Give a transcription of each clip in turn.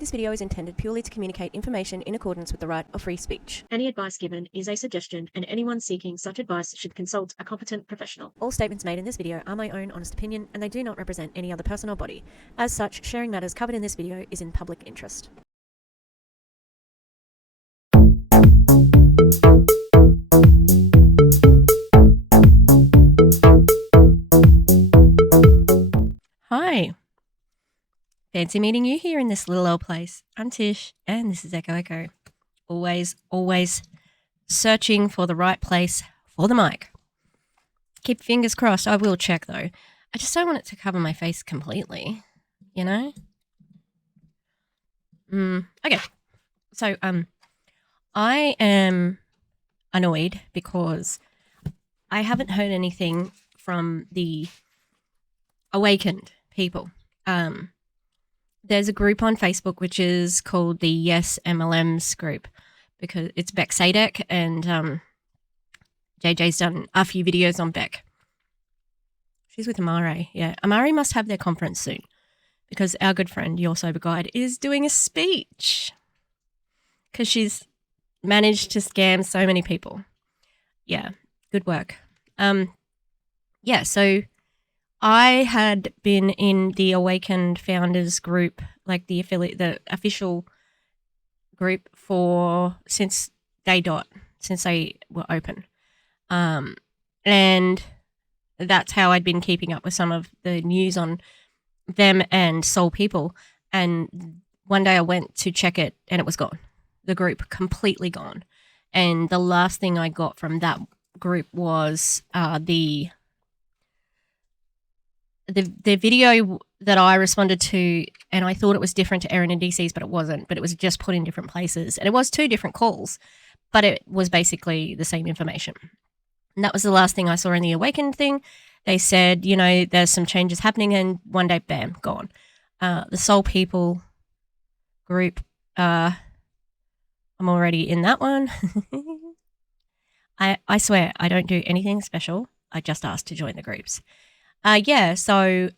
This video is intended purely to communicate information in accordance with the right of free speech. Any advice given is a suggestion, and anyone seeking such advice should consult a competent professional. All statements made in this video are my own honest opinion, and they do not represent any other person or body. As such, sharing matters covered in this video is in public interest. Hi. Fancy meeting you here in this little old place. I'm Tish, and this is Echo. Always searching for the right place for the mic. Keep fingers crossed. I will check, though. I just don't want it to cover my face completely, you know? Okay. So, I am annoyed because I haven't heard anything from the Awakend people. There's a group on Facebook which is called the Yes MLMs group because it's Beck Sadek and JJ's done a few videos on Beck. She's with Amare. Yeah, Amare must have their conference soon because our good friend, Your Sober Guide, is doing a speech because she's managed to scam so many people. Yeah, good work. Yeah, so I had been in the Awakend founders group, like the official group since day dot, since they were open. And that's how I'd been keeping up with some of the news on them and Soul People. And one day I went to check it and it was gone. The group completely gone. And the last thing I got from that group was the video that I responded to, and I thought it was different to Erin and DC's, but it wasn't. But it was just put in different places. And it was 2 different calls, but it was basically the same information. And that was the last thing I saw in the Awakened thing. They said, you know, there's some changes happening, and one day, bam, gone. The Soul People group, I'm already in that one. I swear, I don't do anything special. I just asked to join the groups. So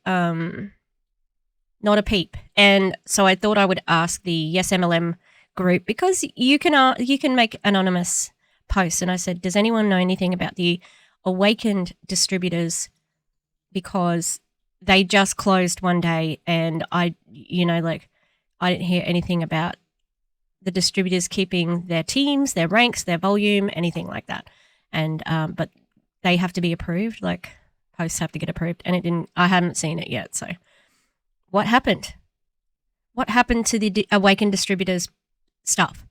not a peep. And so I thought I would ask the Yes MLM group because you can make anonymous posts. And I said, does anyone know anything about the Awakened distributors? Because they just closed one day and I didn't hear anything about the distributors keeping their teams, their ranks, their volume, anything like that. And, but they have to be approved, like posts have to get approved, and I hadn't seen it yet. So what happened? What happened to the Awakened distributors stuff?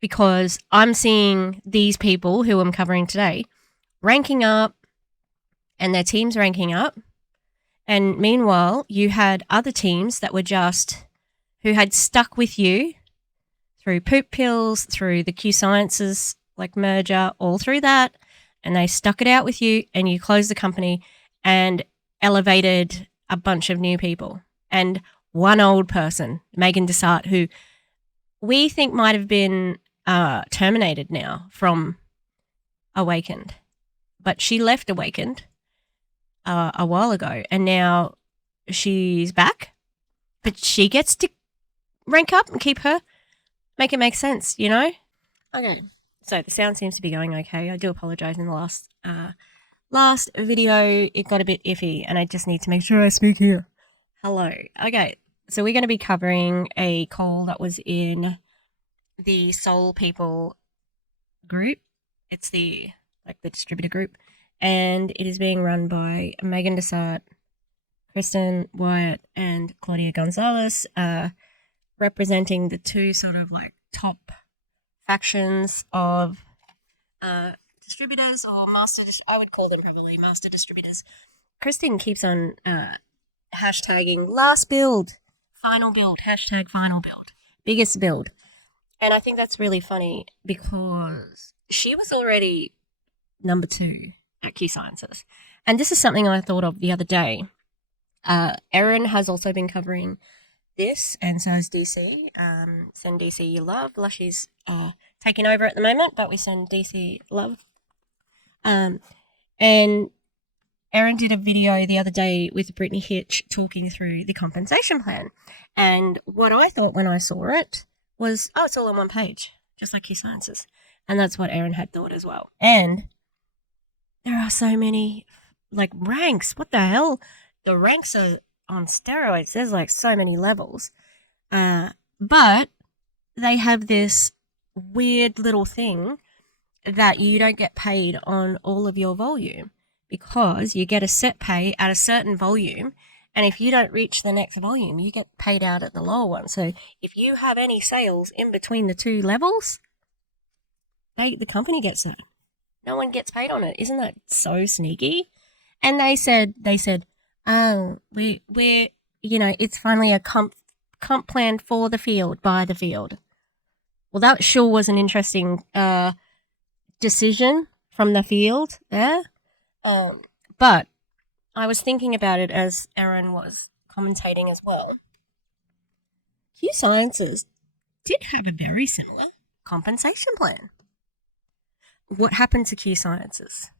Because I'm seeing these people who I'm covering today ranking up and their teams ranking up. And meanwhile, you had other teams that were who had stuck with you through poop pills, through the Q Sciences like merger, all through that. And they stuck it out with you, and you closed the company and elevated a bunch of new people. And one old person, Megan Desart, who we think might have been terminated now from Awakened. But she left Awakened a while ago, and now she's back. But she gets to rank up and make it make sense, you know? Okay. So the sound seems to be going okay. I do apologize. In the last video, it got a bit iffy, and I just need to make sure I speak here. Hello. Okay, so we're going to be covering a call that was in the Soul People group. It's the distributor group, and it is being run by Megan Desart, Kristen Wyatt, and Claudia Gonzalez, representing the 2 sort of like top factions of distributors or I would call them probably master distributors. Kristen keeps on hashtagging last build, final build, hashtag final build, biggest build. And I think that's really funny because she was already number 2 at Q Sciences. And this is something I thought of the other day. Erin has also been covering this, and so is DC. Send DC your love. Lushy's taking over at the moment, but we send DC love. And Erin did a video the other day with Brittany Hitch talking through the compensation plan. And what I thought when I saw it was, oh, it's all on one page, just like Q Sciences. And that's what Erin had thought as well. And there are so many, like, ranks. What the hell? The ranks are on steroids. There's, like, so many levels. But they have this weird little thing that you don't get paid on all of your volume, because you get a set pay at a certain volume, and if you don't reach the next volume, you get paid out at the lower one. So if you have any sales in between the two levels, the company gets that. No one gets paid on it. Isn't that so sneaky? And they said, oh, we're it's finally a comp plan for the field, by the field. Well, that sure was an interesting decision from the field there. But I was thinking about it as Erin was commentating as well. Q Sciences did have a very similar compensation plan. What happened to Q Sciences?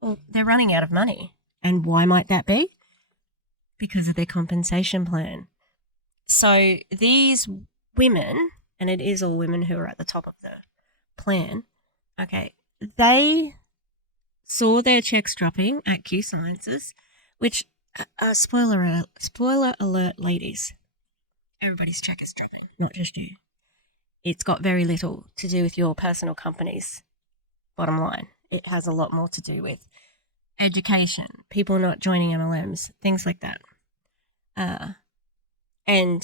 Well, they're running out of money. And why might that be? Because of their compensation plan. So these women, and it is all women who are at the top of the plan, okay, they saw their checks dropping at Q Sciences, which, spoiler alert, ladies, everybody's check is dropping, not just you. It's got very little to do with your personal company's bottom line. It has a lot more to do with education, people not joining MLMs, things like that. And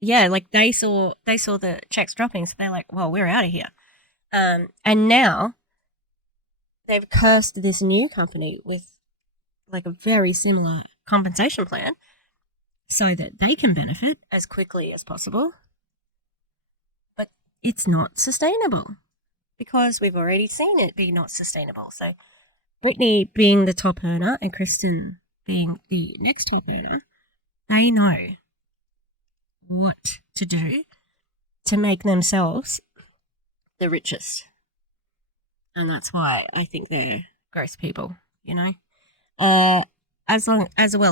yeah, like they saw the checks dropping, so they're like, well, we're out of here. And now they've cursed this new company with like a very similar compensation plan so that they can benefit as quickly as possible. But it's not sustainable because we've already seen it be not sustainable. So Brittany being the top earner and Kristen being the next top earner, they know what to do to make themselves the richest. And that's why I think they're gross people, as well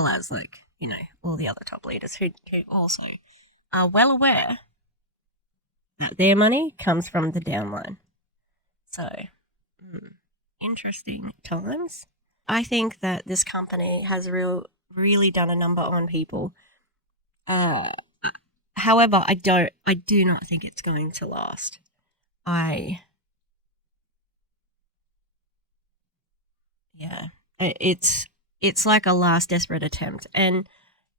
as like, all the other top leaders who also are well aware that their money comes from the downline. So, interesting times. I think that this company has really done a number on people. However, I do not think it's going to last. It's like a last desperate attempt, and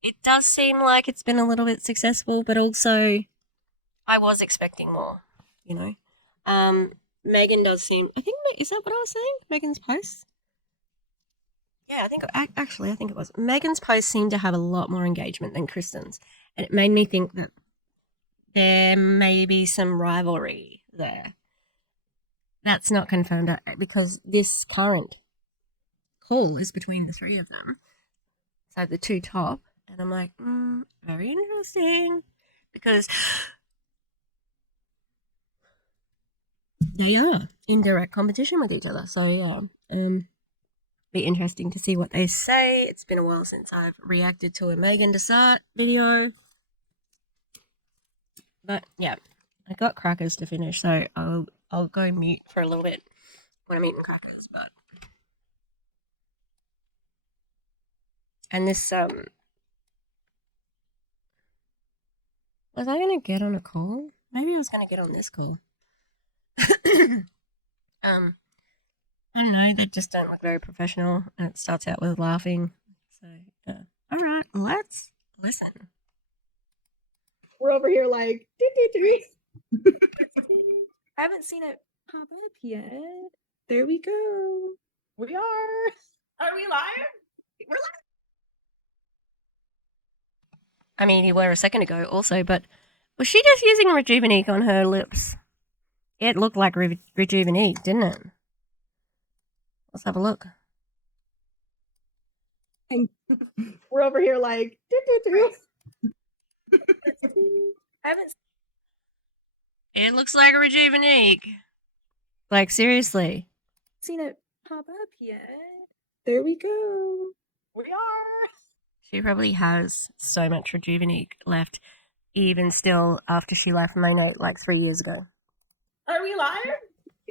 it does seem like it's been a little bit successful, but also I was expecting more, Megan does seem, is that what I was saying? Megan's posts? Yeah, I think it was. Megan's posts seemed to have a lot more engagement than Kristen's, and it made me think that there may be some rivalry there. That's not confirmed because this current call is between the three of them. So the two top, and I'm like, very interesting, because they are in direct competition with each other. So yeah, be interesting to see what they say. It's been a while since I've reacted to a Megan Desart video, but yeah, I got crackers to finish, so I'll go mute for a little bit when I'm eating crackers. But and this was I gonna get on a call? Maybe I was gonna get on this call. I don't know, they just don't look very professional, and it starts out with laughing. So, all right, let's listen. We're over here like, I haven't seen it pop up yet. There we go. We are. Are we live? We're live. I mean, you were a second ago also, but was she just using Rejuvenique on her lips? It looked like Rejuvenique, didn't it? Let's have a look. And we're over here like, I haven't It looks like a Rejuvenique. Like, seriously. seen it pop up yet. There we go. We are. She probably has so much Rejuvenate left, even still after she left Mono like 3 years ago. Are we live?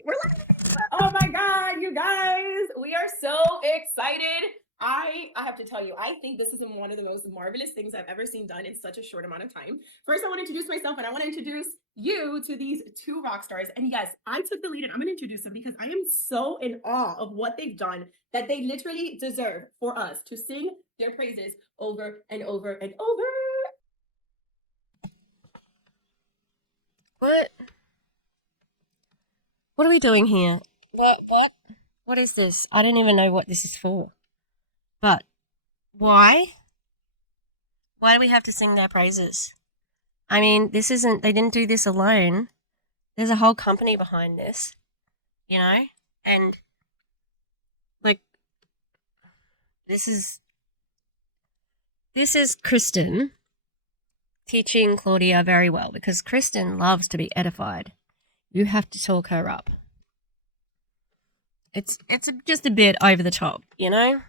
We're live. Oh my God, you guys. We are so excited. I have to tell you, I think this is one of the most marvelous things I've ever seen done in such a short amount of time. First, I want to introduce myself and I want to introduce you to these two rock stars. And yes, I took the lead and I'm going to introduce them because I am so in awe of what they've done that they literally deserve for us to sing their praises over and over and over. What are we doing here? What is this? I don't even know what this is for. But why? Why do we have to sing their praises? I mean, they didn't do this alone. There's a whole company behind this, you know? And, like, this is Kristen teaching Claudia very well because Kristen loves to be edified. You have to talk her up. It's just a bit over the top, you know?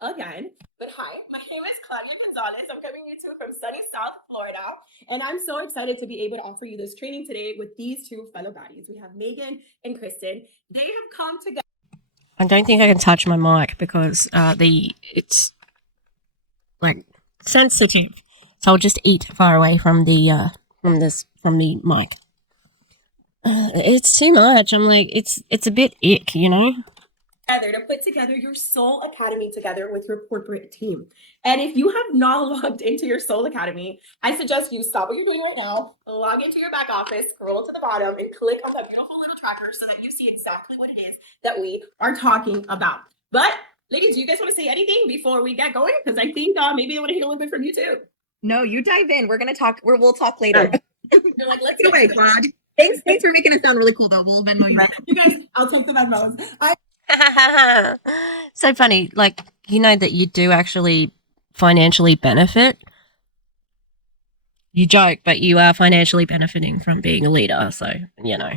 Again. But hi, my name is Claudia Gonzalez. I'm coming to you from sunny South Florida. And I'm so excited to be able to offer you this training today with these two fellow baddies. We have Megan and Kristen. They have come together. I don't think I can touch my mic because it's like sensitive. So I'll just eat far away from the mic. It's too much. I'm like, it's a bit ick, you know? To put together your Soul Academy together with your corporate team. And if you have not logged into your Soul Academy, I suggest you stop what you're doing right now, log into your back office, scroll to the bottom, and click on that beautiful little tracker so that you see exactly what it is that we are talking about. But ladies, do you guys want to say anything before we get going? Because I think maybe I want to hear a little bit from you too. No, you dive in. We're gonna talk. We'll talk later. You're like, let's Get away, Claude. Thanks for making it sound really cool, though. We'll Venmo you. You guys, I'll take the Venmos. So funny. Like, you know that you do actually financially benefit. You joke, but you are financially benefiting from being a leader. So, you know.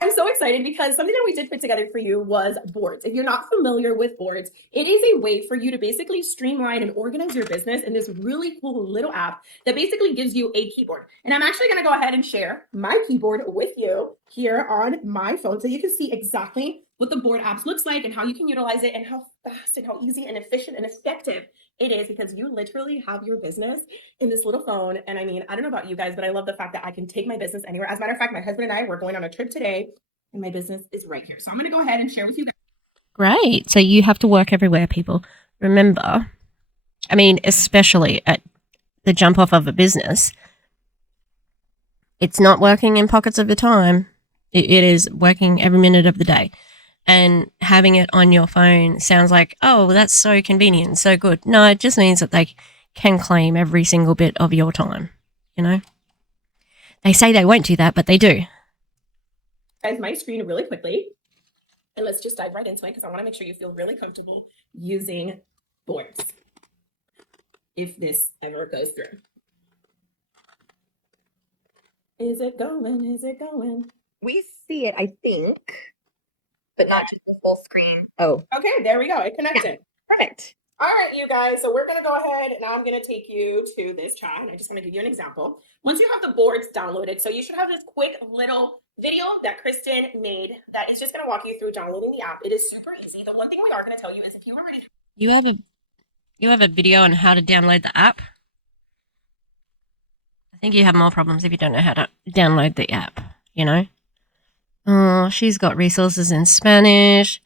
I'm so excited because something that we did put together for you was boards. If you're not familiar with boards, it is a way for you to basically streamline and organize your business in this really cool little app that basically gives you a keyboard. And I'm actually going to go ahead and share my keyboard with you here on my phone so you can see exactly what the board apps looks like and how you can utilize it and how fast and how easy and efficient and effective it is because you literally have your business in this little phone. And I mean, I don't know about you guys, but I love the fact that I can take my business anywhere. As a matter of fact, my husband and I, we're going on a trip today and my business is right here. So I'm going to go ahead and share with you guys. Great. So you have to work everywhere, people. Remember, I mean, especially at the jump off of a business, it's not working in pockets of the time. It is working every minute of the day. And having it on your phone sounds like, oh, that's so convenient, so good. No, it just means that they can claim every single bit of your time, you know? They say they won't do that, but they do. Guys, my screen really quickly. And let's just dive right into it because I want to make sure you feel really comfortable using boards if this ever goes through. Is it going? Is it going? We see it, I think, but not just the full screen. Oh, Okay, there we go. It connected. perfect. All right, you guys. So we're going to go ahead and I'm going to take you to this chat. And I just want to give you an example. Once you have the boards downloaded, so you should have this quick little video that Kristen made that is just going to walk you through downloading the app. It is super easy. The one thing we are going to tell you is if you already You have a video on how to download the app. I think you have more problems if you don't know how to download the app, you know? Oh, she's got resources in Spanish.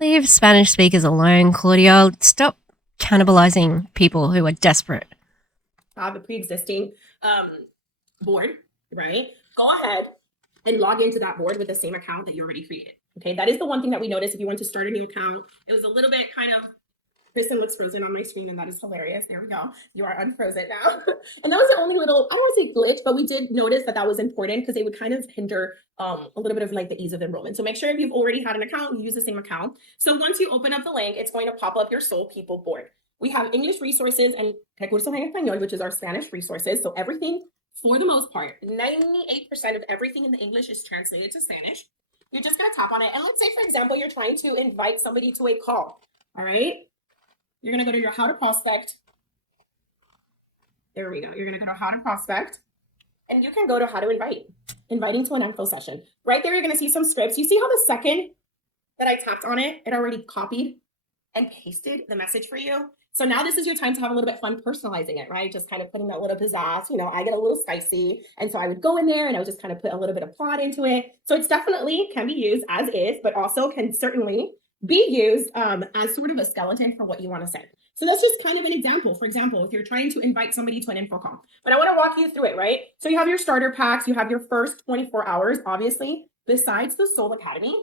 Leave Spanish speakers alone, Claudia. Stop cannibalizing people who are desperate. have a pre-existing board, right? Go ahead and log into that board with the same account that you already created. Okay, that is the one thing that we noticed if you want to start a new account. It was a little bit kind of, Kristen looks frozen on my screen and that is hilarious. There we go. You are unfrozen now. And that was the only little, I don't want to say glitch, but we did notice that that was important because it would kind of hinder a little bit of like the ease of enrollment. So make sure if you've already had an account, you use the same account. So once you open up the link, it's going to pop up your Soul People board. We have English resources and Recursos en Español, which is our Spanish resources. So everything, for the most part, 98% of everything in the English is translated to Spanish. You're just going to tap on it. And let's say, for example, you're trying to invite somebody to a call. All right. You're going to go to your how to prospect. There we go. You're going to go to how to prospect. And you can go to how to invite. Inviting to an info session. Right there, you're going to see some scripts. You see how the second that I tapped on it, it already copied and pasted the message for you. So now this is your time to have a little bit fun personalizing it, right? Just kind of putting that little pizzazz. You know, I get a little spicy. And so I would go in there and I would just kind of put a little bit of plot into it. So it's definitely can be used as is, but also can certainly be used as sort of a skeleton for what you want to say. So that's just kind of an example. For example, if you're trying to invite somebody to an info call, but I want to walk you through it, right? So you have your starter packs, you have your first 24 hours, obviously, besides the Soul Academy,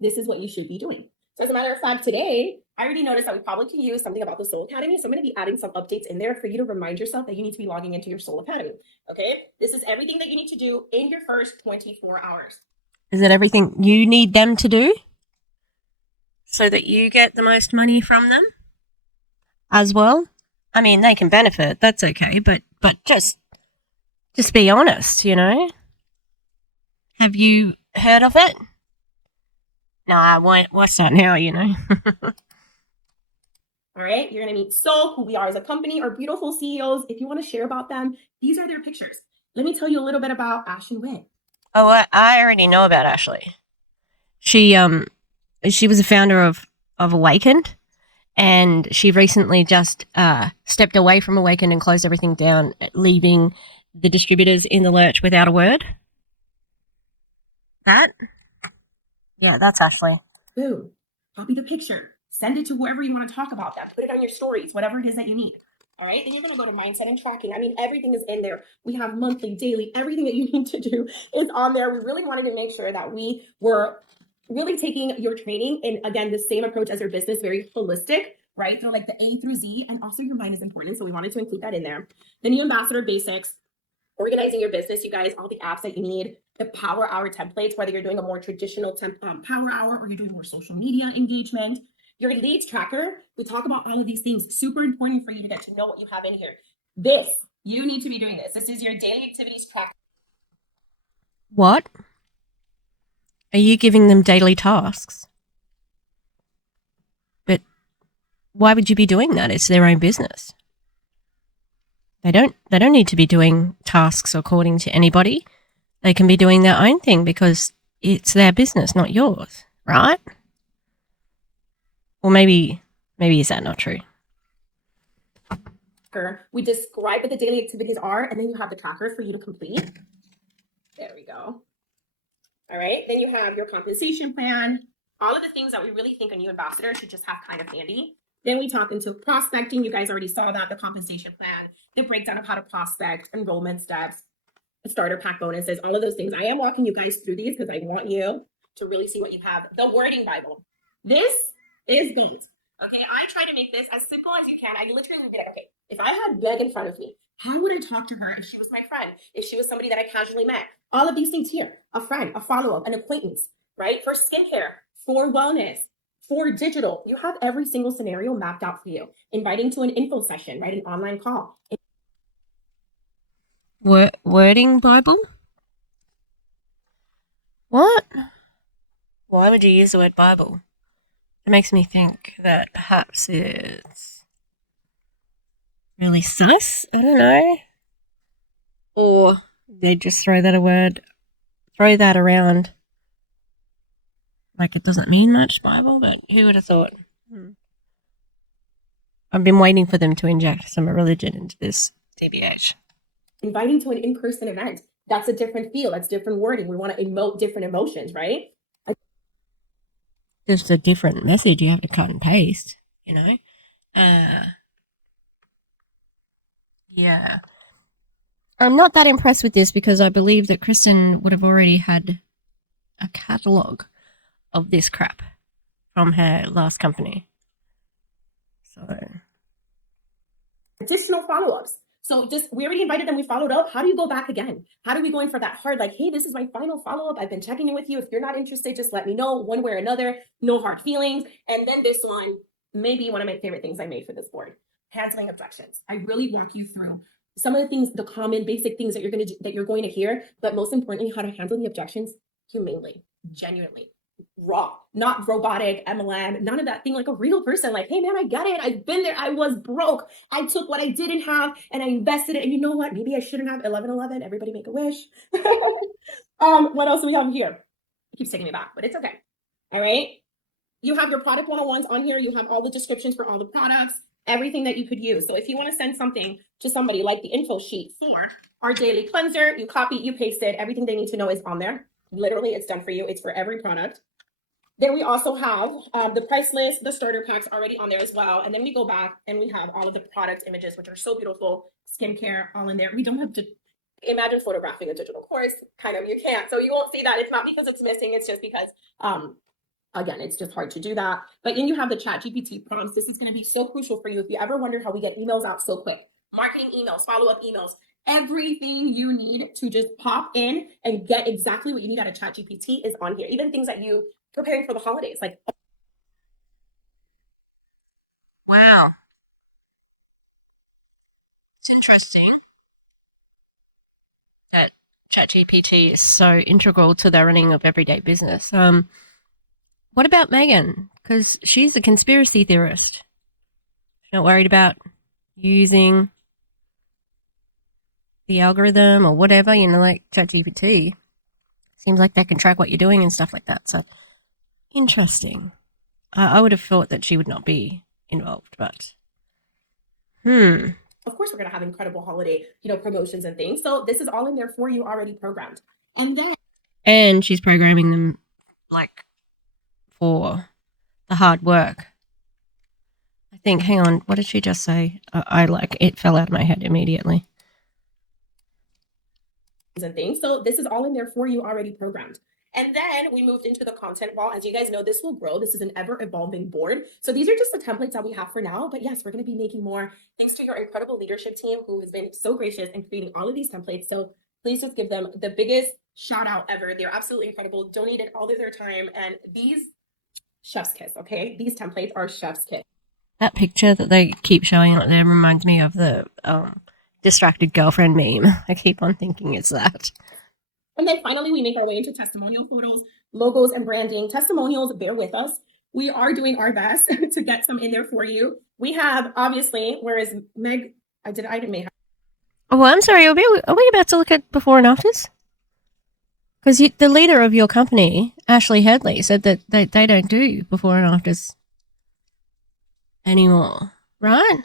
this is what you should be doing. So as a matter of fact, today, I already noticed that we probably can use something about the Soul Academy. So I'm going to be adding some updates in there for you to remind yourself that you need to be logging into your Soul Academy. Okay. This is everything that you need to do in your first 24 hours. Is it everything you need them to do so that you get the most money from them as well? I mean, they can benefit. That's okay. But just be honest, you know. Have you heard of it? No, I won't. What's that now, you know? All right, you're going to meet Soul, who we are as a company, our beautiful CEOs. If you want to share about them, these are their pictures. Let me tell you a little bit about Ashley Witt. Oh, I already know about Ashley. She was a founder of Awakend, and she recently just stepped away from Awakend and closed everything down, leaving the distributors in the lurch without a word. Yeah, that's Ashley. Boom. Copy the picture. Send it to whoever you want to talk about that. Put it on your stories, whatever it is that you need. All right. Then you're going to go to mindset and tracking. I mean, everything is in there. We have monthly, daily, everything that you need to do is on there. We really wanted to make sure that we were really taking your training in, again, the same approach as your business, very holistic, right? So like the A through Z, and also your mind is important. So we wanted to include that in there. The new ambassador basics, organizing your business, you guys, all the apps that you need, the power hour templates, whether you're doing a more traditional power hour or you're doing more social media engagement, your leads tracker. We talk about all of these things. Super important for you to get to know what you have in here. This, you need to be doing this. This is your daily activities tracker. What? Are you giving them daily tasks? But why would you be doing that? It's their own business. They don't need to be doing tasks according to anybody. They can be doing their own thing because it's their business, not yours, right? Or maybe is that not true? We describe what the daily activities are, and then you have the tracker for you to complete. There we go. All right. Then you have your compensation plan, all of the things that we really think a new ambassador should just have kind of handy. Then we talk into prospecting. You guys already saw that, the compensation plan, the breakdown of how to prospect, enrollment steps, starter pack bonuses, all of those things. I am walking you guys through these because I want you to really see what you have. The wording Bible. This is gold. Okay, I try to make this as simple as you can. I literally would be like, okay, if I had Meg in front of me, how would I talk to her if she was my friend? If she was somebody that I casually met? All of these things here, a friend, a follow-up, an acquaintance, right? For skincare, for wellness, for digital, you have every single scenario mapped out for you. Inviting to an info session, right? An online call. Wording Bible? What? Why would you use the word Bible? It makes me think that perhaps it's really sus. I don't know. Or they just throw that around like it doesn't mean much, Bible, but who would have thought? I've been waiting for them to inject some religion into this DBH. Inviting to an in-person event, that's a different feel, that's different wording. We want to emote different emotions, right? Just a different message you have to cut and paste, you know? Yeah. I'm not that impressed with this because I believe that Kristen would have already had a catalogue of this crap from her last company. So additional follow-ups. So just, we already invited them, we followed up. How do you go back again? How do we go in for that hard, like, hey, this is my final follow-up. I've been checking in with you. If you're not interested, just let me know one way or another. No hard feelings. And then this one, maybe one of my favorite things I made for this board, handling objections. I really walk you through some of the things, the common basic things that you're going to hear, but most importantly, how to handle the objections humanely. genuinely raw, not robotic, MLM, none of that thing, like a real person. Like, hey man, I got it. I've been there. I was broke. I took what I didn't have and I invested it. And you know what? Maybe I shouldn't have 1111. Everybody make a wish. What else do we have here? It keeps taking me back, but it's okay. All right. You have your product 101s on here. You have all the descriptions for all the products, everything that you could use. So if you want to send something to somebody like the info sheet for our daily cleanser, you copy, you paste it. Everything they need to know is on there. Literally, it's done for you. It's for every product. Then we also have the price list, the starter packs already on there as well. And then we go back and we have all of the product images, which are so beautiful. Skincare, all in there. We don't have to imagine photographing a digital course. Kind of, you can't. So you won't see that. It's not because it's missing. It's just because, again, it's just hard to do that. But then you have the ChatGPT prompts. This is going to be so crucial for you if you ever wonder how we get emails out so quick. Marketing emails, follow-up emails, everything you need to just pop in and get exactly what you need out of ChatGPT is on here. Even things that you preparing for the holidays, like. Wow. It's interesting that ChatGPT is so integral to the running of everyday business. What about Megan? Because she's a conspiracy theorist. She's not worried about using the algorithm or whatever, like ChatGPT. Seems like they can track what you're doing and stuff like that. So, interesting. I would have thought that she would not be involved, but Of course, we're going to have incredible holiday, promotions and things. So this is all in there for you already programmed. And she's programming them like for the hard work. I think, hang on, what did she just say? It fell out of my head immediately. And things. So this is all in there for you already programmed. And then we moved into the content wall. As you guys know, this will grow. This is an ever evolving board. So these are just the templates that we have for now. But yes, we're going to be making more thanks to your incredible leadership team who has been so gracious in creating all of these templates. So please just give them the biggest shout out ever. They're absolutely incredible, donated all of their time. And these chef's kiss, okay? These templates are chef's kiss. That picture that they keep showing out there reminds me of the distracted girlfriend meme. I keep on thinking it's that. And then finally, we make our way into testimonial photos, logos, and branding. Testimonials, bear with us. We are doing our best to get some in there for you. We have, obviously, whereas Meg, I didn't make. Oh, I'm sorry. Are we about to look at before and afters? Because the leader of your company, Ashley Headley, said that they don't do before and afters anymore, right?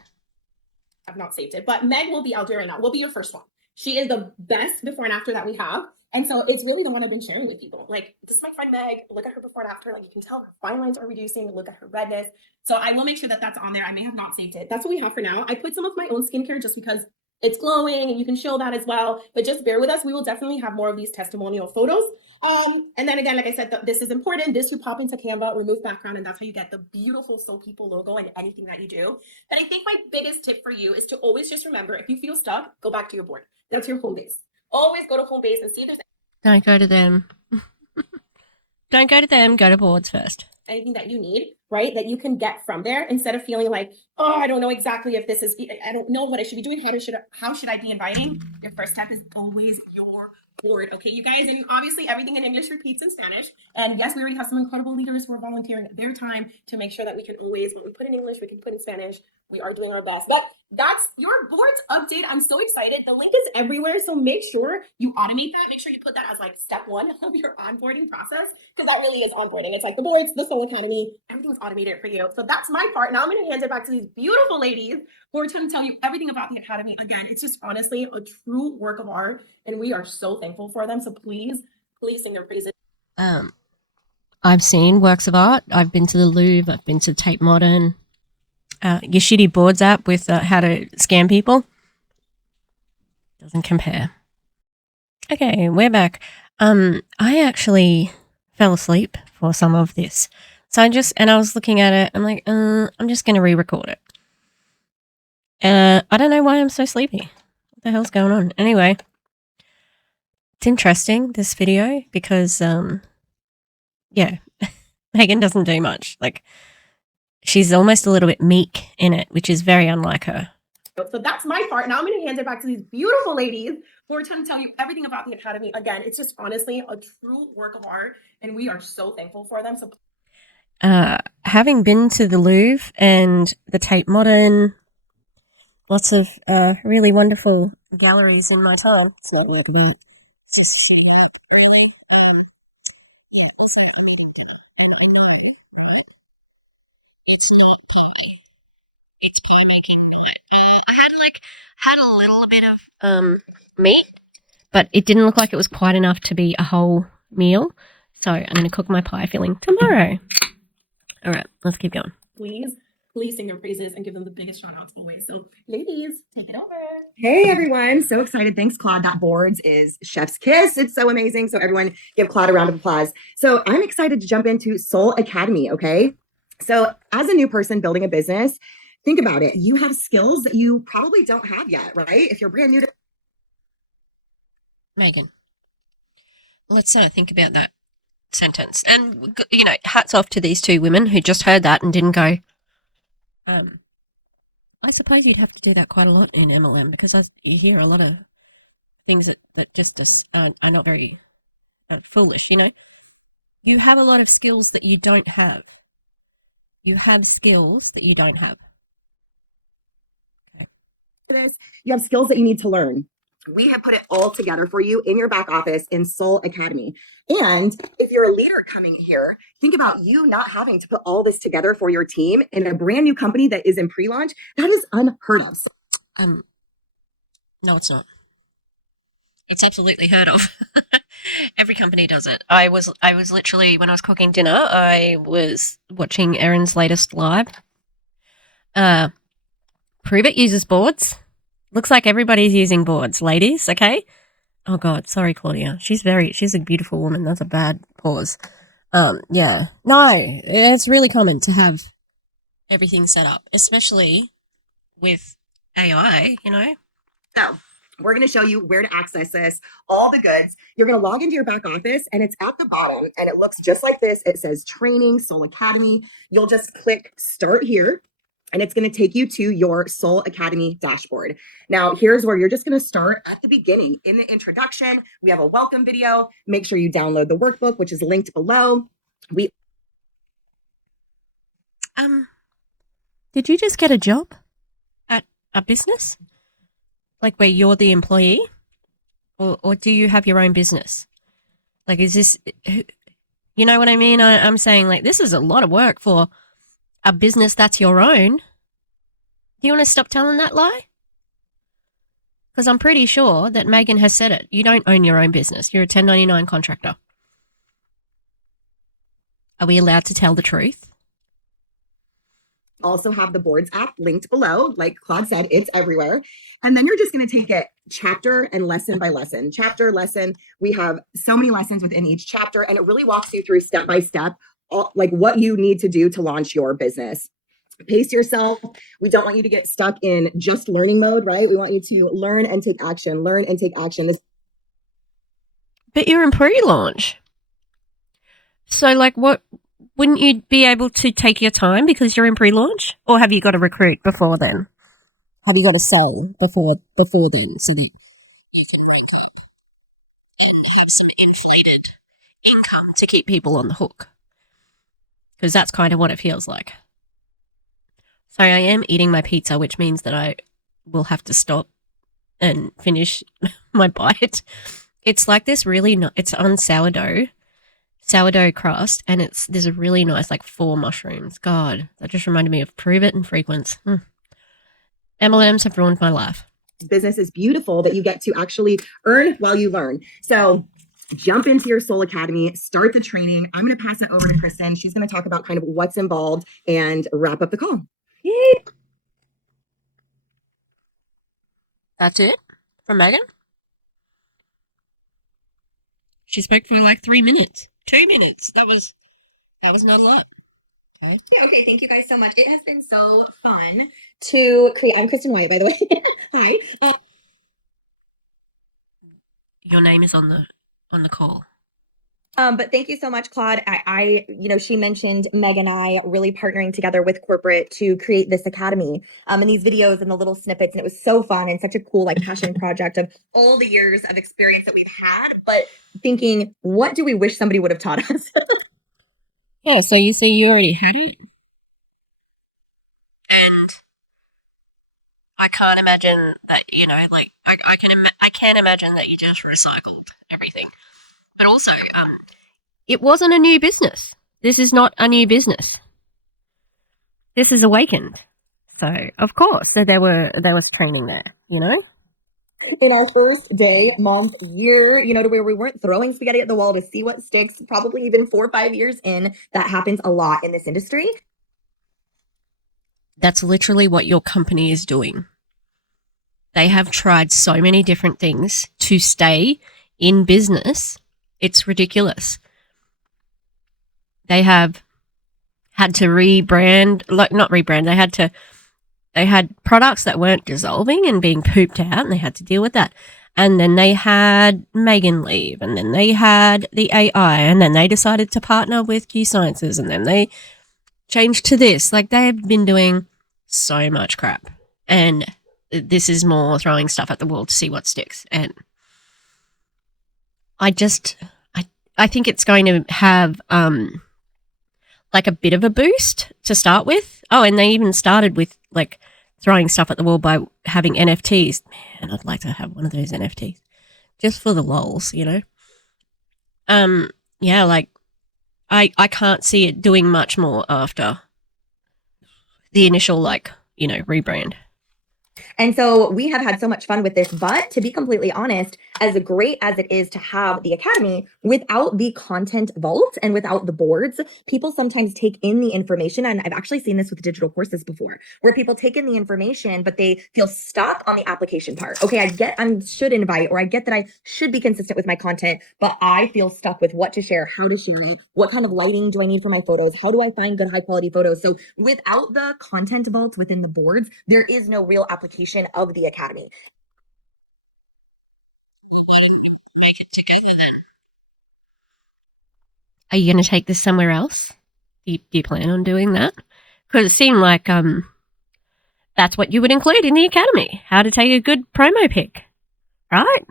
I've not saved it, but Meg will be out there right now. Will be your first one. She is the best before and after that we have. And so it's really the one I've been sharing with people. Like, this is my friend Meg. Look at her before and after. Like, you can tell her fine lines are reducing. Look at her redness. So I will make sure that that's on there. I may have not saved it. That's what we have for now. I put some of my own skincare just because it's glowing and you can show that as well. But just bear with us. We will definitely have more of these testimonial photos. And then again, like I said, this is important. This you pop into Canva, remove background, and that's how you get the beautiful So People logo and anything that you do. But I think my biggest tip for you is to always just remember, if you feel stuck, go back to your board. That's your home base. Always go to home base and see if there's. Don't go to them. Don't go to them. Go to boards first. Anything that you need, right? That you can get from there instead of feeling like, oh, I don't know exactly if this is, I don't know what I should be doing. How should I be inviting? Your first step is always your board. Okay, you guys, and obviously everything in English repeats in Spanish. And yes, we already have some incredible leaders who are volunteering their time to make sure that we can always, what we put in English, we can put in Spanish. We are doing our best. But that's your boards update. I'm so excited. The link is everywhere. So make sure you automate that. Make sure you put that as like step one of your onboarding process, because that really is onboarding. It's like the boards, the Soul Academy, everything's automated for you. So that's my part. Now I'm going to hand it back to these beautiful ladies who are going to tell you everything about the Academy. Again, it's just honestly a true work of art, and we are so thankful for them. So please sing their praises. I've seen works of art. I've been to the Louvre. I've been to Tate Modern. Your shitty boards app with how to scam people doesn't compare. Okay, we're back. I actually fell asleep for some of this. So I was looking at it. I'm like, I'm just going to re-record it. I don't know why I'm so sleepy. What the hell's going on? Anyway, it's interesting, this video, because, yeah, Megan doesn't do much. Like, she's almost a little bit meek in it, which is very unlike her. So that's my part. Now I'm going to hand it back to these beautiful ladies who are going to tell you everything about the Academy. Again, it's just honestly a true work of art, and we are so thankful for them. So, having been to the Louvre and the Tate Modern, lots of really wonderful galleries in my time. It's not worth about. It's just shooting up, really. Yeah, also I'm eating dinner, and I know right? It's not pie. It's pie making night. I had a little bit of meat, but it didn't look like it was quite enough to be a whole meal. So I'm going to cook my pie filling tomorrow. All right, let's keep going. please sing their praises and give them the biggest shout outs always. So, ladies, take it over. Hey everyone, so excited. Thanks, Claude. That boards is chef's kiss. It's so amazing. So everyone give Claude a round of applause. So I'm excited to jump into Soul Academy, okay? So as a new person building a business, think about it. You have skills that you probably don't have yet, right? If you're brand new to Megan, let's think about that sentence. And, you know, hats off to these two women who just heard that and didn't go, I suppose you'd have to do that quite a lot in MLM because you hear a lot of things that just are not very foolish, you know. You have a lot of skills that you don't have. You have skills that you don't have. Okay. this, you have skills that you need to learn. We have put it all together for you in your back office in Soul Academy. And if you're a leader coming here, think about you not having to put all this together for your team in a brand new company that is in pre-launch. That is unheard of. No, it's not. It's absolutely heard of. Every company does it. I was literally, when I was cooking dinner, I was watching Erin's latest live. Prove It uses boards. Looks like everybody's using boards, ladies, okay? Oh God, sorry, Claudia. She's a beautiful woman. That's a bad pause. Yeah. No, it's really common to have everything set up, especially with AI, you know? So we're going to show you where to access this, all the goods. You're going to log into your back office and it's at the bottom and it looks just like this. It says Training, Soul Academy. You'll just click Start here. And it's going to take you to your Soul Academy dashboard. Now, here's where you're just going to start at the beginning. In the introduction, we have a welcome video. Make sure you download the workbook, which is linked below. Did you just get a job at a business? Like where you're the employee? Or do you have your own business? Like, is this, you know what I mean? I'm saying, like, this is a lot of work for a business that's your own. Do you want to stop telling that lie? Because I'm pretty sure that Megan has said it. You don't own your own business. You're a 1099 contractor. Are we allowed to tell the truth? Also have the boards app linked below. Like Claude said, it's everywhere. And then you're just going to take it chapter and lesson by lesson. Chapter, lesson. We have so many lessons within each chapter, and it really walks you through step by step, like what you need to do to launch your business. Pace yourself. We don't want you to get stuck in just learning mode, right? We want you to learn and take action, learn and take action. But you're in pre-launch. So, like, wouldn't you be able to take your time because you're in pre-launch? Or have you got to recruit before then? Have you got to sell before then so that have some inflated income to keep people on the hook? Because that's kind of what it feels like. Sorry, I am eating my pizza, which means that I will have to stop and finish my bite. It's like this really it's on sourdough crust, and there's a really nice, like, 4 mushrooms. God, that just reminded me of Prove It and Frequence. MLMs have ruined my life. Business is beautiful that you get to actually earn while you learn. So jump into your Soul Academy, start the training. I'm going to pass it over to Kristen. She's going to talk about kind of what's involved and wrap up the call. Yay. That's it from Megan. She spoke for like 3 minutes. 2 minutes. That was not a lot. Okay, thank you guys so much. It has been so fun to create. I'm Kristen White, by the way. Hi. Your name is on the call. But thank you so much, Claude. She mentioned Meg and I really partnering together with corporate to create this academy, and these videos and the little snippets, and it was so fun and such a cool passion project of all the years of experience that we've had. But thinking, what do we wish somebody would have taught us? Yeah, so you see, you already had it. And I can't imagine that, I can't imagine that you just recycled everything. But also, it wasn't a new business. This is not a new business. This is Awakend. So, of course, there was training there, In our first day, month, year, to where we weren't throwing spaghetti at the wall to see what sticks, probably even 4 or 5 years in. That happens a lot in this industry. That's literally what your company is doing. They have tried so many different things to stay in business. It's ridiculous. They have had to rebrand, not rebrand, they had products that weren't dissolving and being pooped out, and they had to deal with that. And then they had Megan leave, and then they had the AI, and then they decided to partner with Q Sciences, and then they changed to this. Like, they have been doing so much crap. And this is more throwing stuff at the wall to see what sticks. And I think it's going to have like a bit of a boost to start with. Oh, and they even started with like throwing stuff at the wall by having NFTs. Man, I'd like to have one of those NFTs just for the lols, Yeah, like I can't see it doing much more after the initial rebrand. And so we have had so much fun with this, but to be completely honest, as great as it is to have the academy, without the content vault and without the boards, people sometimes take in the information. And I've actually seen this with digital courses before, where people take in the information, but they feel stuck on the application part. Okay, I get I should invite, or I get that I should be consistent with my content, but I feel stuck with what to share, how to share it, what kind of lighting do I need for my photos, how do I find good high quality photos? So without the content vault within the boards, there is no real application of the academy. Well, why don't we make it together then? Are you going to take this somewhere else? Do you plan on doing that? Because it seemed like that's what you would include in the academy. How to take a good promo pic, right?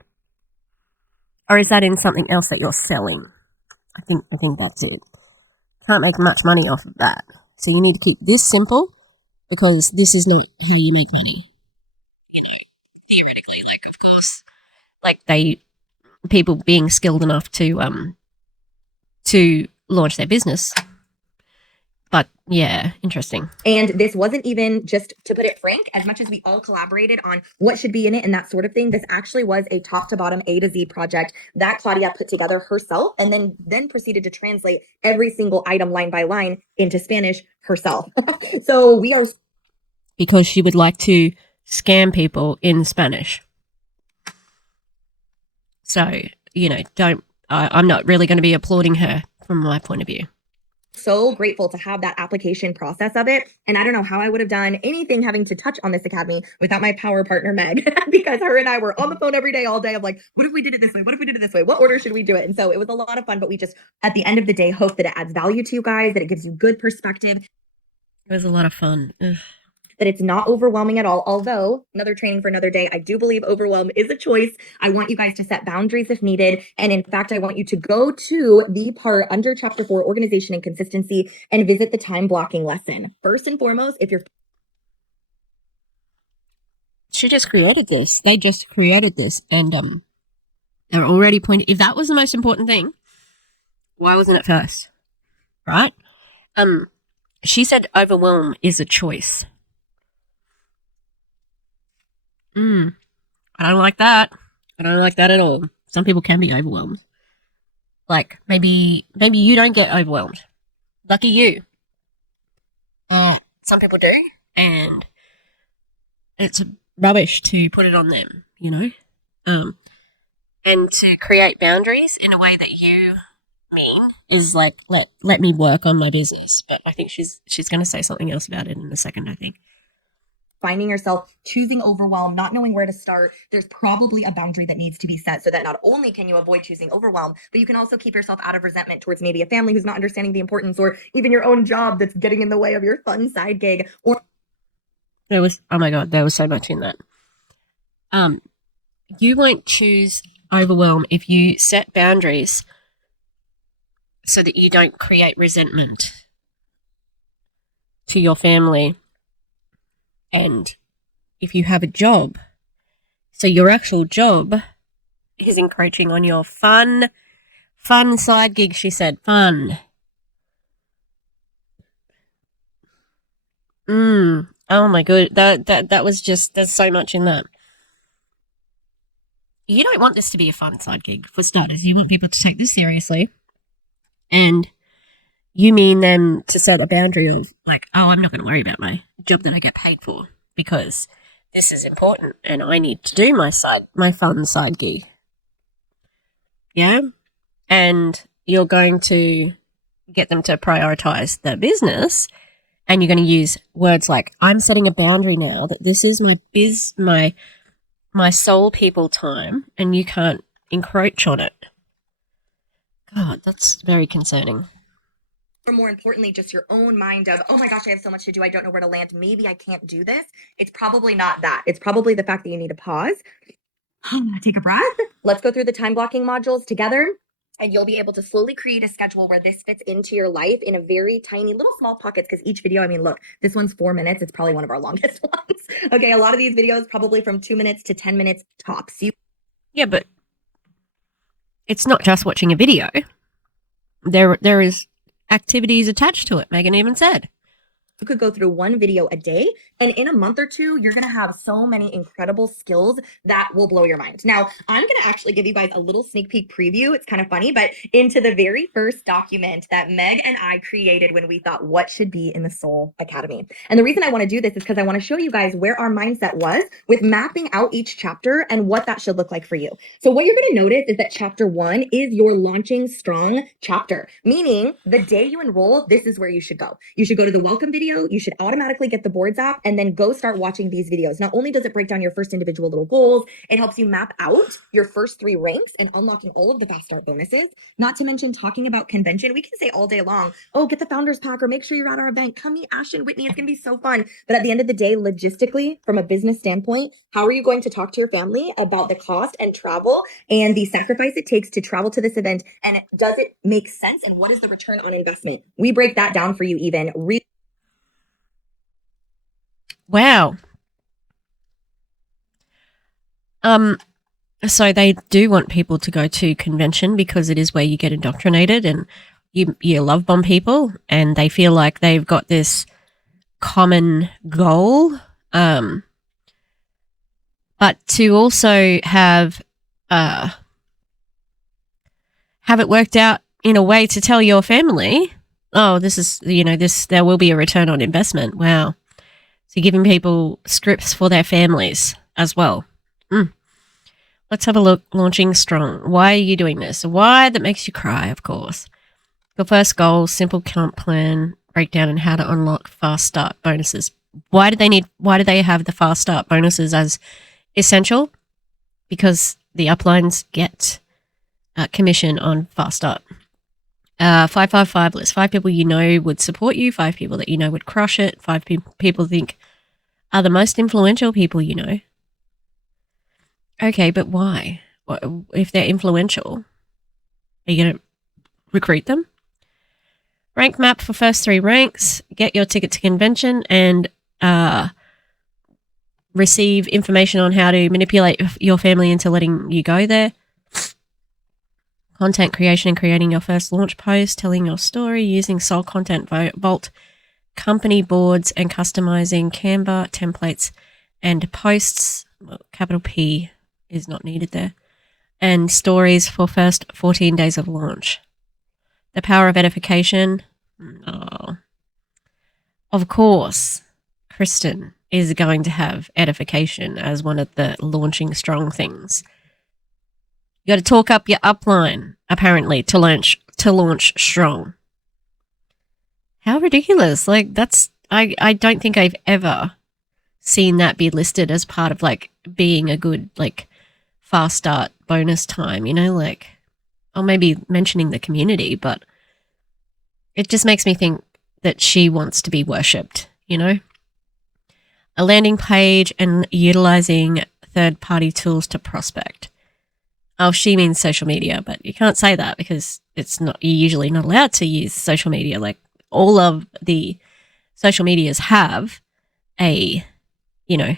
Or is that in something else that you're selling? I think that's it. Can't make much money off of that. So you need to keep this simple, because this is not how you make money. Theoretically, of course, people being skilled enough to launch their business. But yeah, interesting. And this wasn't even, just to put it frank, as much as we all collaborated on what should be in it and that sort of thing, this actually was a top to bottom A to Z project that Claudia put together herself, and then proceeded to translate every single item line by line into Spanish herself. So we are, because she would like to scam people in Spanish. So, I'm not really going to be applauding her from my point of view. So grateful to have that application process of it. And I don't know how I would have done anything having to touch on this academy without my power partner, Meg, because her and I were on the phone every day, all day of what if we did it this way? What if we did it this way? What order should we do it? And so it was a lot of fun, but we just, at the end of the day, hope that it adds value to you guys, that it gives you good perspective. It was a lot of fun. Ugh. That it's not overwhelming at all. Although, another training for another day, I do believe overwhelm is a choice. I want you guys to set boundaries if needed. And in fact, I want you to go to the part under chapter 4, organization and consistency, and visit the time blocking lesson. First and foremost, if you're... She just created this. They just created this. And they're already pointing. If that was the most important thing, why wasn't it first? Right? She said overwhelm is a choice. I don't like that. I don't like that at all. Some people can be overwhelmed. Maybe you don't get overwhelmed. Lucky you. Some people do, and it's rubbish to put it on them, and to create boundaries in a way that you mean is let me work on my business. But I think she's going to say something else about it in a second, I think. finding yourself choosing overwhelm, not knowing where to start, there's probably a boundary that needs to be set so that not only can you avoid choosing overwhelm, but you can also keep yourself out of resentment towards maybe a family who's not understanding the importance, or even your own job that's getting in the way of your fun side gig. Or oh my God, there was so much in that. You won't choose overwhelm if you set boundaries so that you don't create resentment to your family. And if you have a job, so your actual job is encroaching on your fun side gig, she said. Fun. Oh my God. That was just, there's so much in that. You don't want this to be a fun side gig, for starters. You want people to take this seriously. And you mean then to set a boundary of like, oh, I'm not going to worry about my job that I get paid for because this is important and I need to do my fun side gig. Yeah? And you're going to get them to prioritize their business, and you're going to use words like, I'm setting a boundary now that this is my soul people time and you can't encroach on it. God, that's very concerning. or more importantly, just your own mind of, oh my gosh, I have so much to do. I don't know where to land. Maybe I can't do this. It's probably not that. It's probably the fact that you need to pause, take a breath. Let's go through the time blocking modules together. And you'll be able to slowly create a schedule where this fits into your life in a very tiny little small pockets. Because each video, I mean, look, this one's 4 minutes. It's probably one of our longest ones. Okay, a lot of these videos probably from 2 minutes to 10 minutes tops. Yeah, but it's not just watching a video. There is activities attached to it, Megan even said. You could go through one video a day, and in a month or two, you're going to have so many incredible skills that will blow your mind. Now, I'm going to actually give you guys a little sneak peek preview. It's kind of funny, but into the very first document that Meg and I created when we thought what should be in the Soul Academy. And the reason I want to do this is because I want to show you guys where our mindset was with mapping out each chapter and what that should look like for you. So what you're going to notice is that chapter 1 is your launching strong chapter, meaning the day you enroll, this is where you should go. You should go to the welcome video. You should automatically get the boards app and then go start watching these videos. Not only does it break down your first individual little goals, it helps you map out your first 3 ranks and unlocking all of the fast start bonuses. Not to mention talking about convention. We can say all day long, oh, get the founders pack or make sure you're at our event. Come meet Ashton Whitney. It's going to be so fun. But at the end of the day, logistically, from a business standpoint, how are you going to talk to your family about the cost and travel and the sacrifice it takes to travel to this event? And does it make sense? And what is the return on investment? We break that down for you even. Wow. So they do want people to go to convention because it is where you get indoctrinated and you love bomb people and they feel like they've got this common goal. But to also have it worked out in a way to tell your family, oh, this is, there will be a return on investment. Wow. So giving people scripts for their families as well. Let's have a look. Launching strong. Why are you doing this? Why? That makes you cry, of course. Your first goal, simple comp plan, breakdown and how to unlock fast start bonuses. Why do they have the fast start bonuses as essential? Because the uplines get commission on fast start. 555 list. 5 people you know would support you. 5 people that you know would crush it. 5 people think are the most influential people you know. Okay, but why? If they're influential, are you going to recruit them? Rank map for first 3 ranks. Get your ticket to convention and receive information on how to manipulate your family into letting you go there. Content creation and creating your first launch post, telling your story, using Soul Content Vault, company boards, and customizing Canva templates and posts. Well, capital P is not needed there. And stories for first 14 days of launch. The power of edification. Oh. Of course, Kristen is going to have edification as one of the launching strong things. You got to talk up your upline, apparently, to launch strong. How ridiculous. Like, that's, I don't think I've ever seen that be listed as part of like being a good like fast start bonus time, you know, like, or maybe mentioning the community, but it just makes me think that she wants to be worshipped, you know? A landing page and utilizing third-party tools to prospect. Oh, she means social media, but you can't say that because it's not, you're usually not allowed to use social media. Like all of the social medias have a, you know,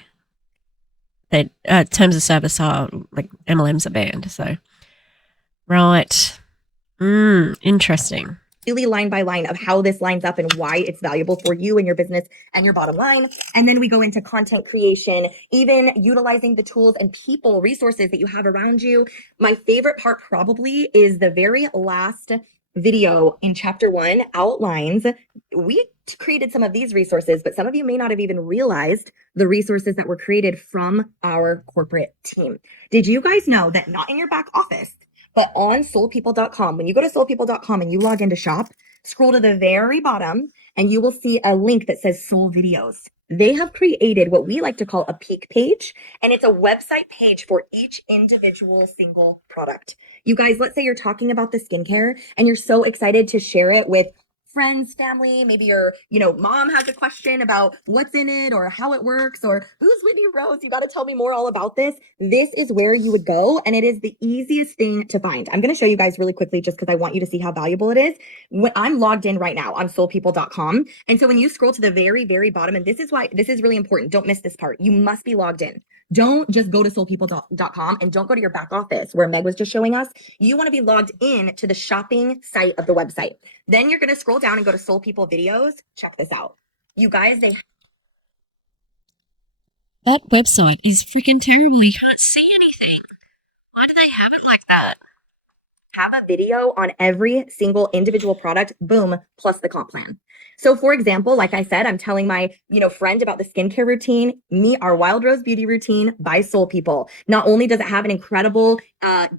that terms of service are like MLMs are banned. So, right. Interesting. Really line by line of how this lines up and why it's valuable for you and your business and your bottom line. And then we go into content creation, even utilizing the tools and people, resources that you have around you. My favorite part probably is the very last video in chapter 1 outlines. We created some of these resources, but some of you may not have even realized the resources that were created from our corporate team. Did you guys know that not in your back office, but on soulpeople.com, when you go to soulpeople.com and you log into shop, scroll to the very bottom and you will see a link that says Soul Videos. They have created what we like to call a peak page, and it's a website page for each individual single product. You guys, let's say you're talking about the skincare and you're so excited to share it with friends, family, maybe your, mom has a question about what's in it or how it works or who's Whitney Rose. You got to tell me more all about this. This is where you would go. And it is the easiest thing to find. I'm going to show you guys really quickly just because I want you to see how valuable it is. When I'm logged in right now on soulpeople.com. And so when you scroll to the very, very bottom, and this is why this is really important. Don't miss this part. You must be logged in. Don't just go to soulpeople.com and don't go to your back office where Meg was just showing us. You want to be logged in to the shopping site of the website. Then you're going to scroll down and go to Soul People Videos. Check this out. You guys, that website is freaking terrible. You can't see anything. Why do they have it like that? have a video on every single individual product, boom, plus the comp plan. So for example, like I said, I'm telling my, friend about the skincare routine, our Wild Rose Beauty routine by Soul People. Not only does it have an incredible,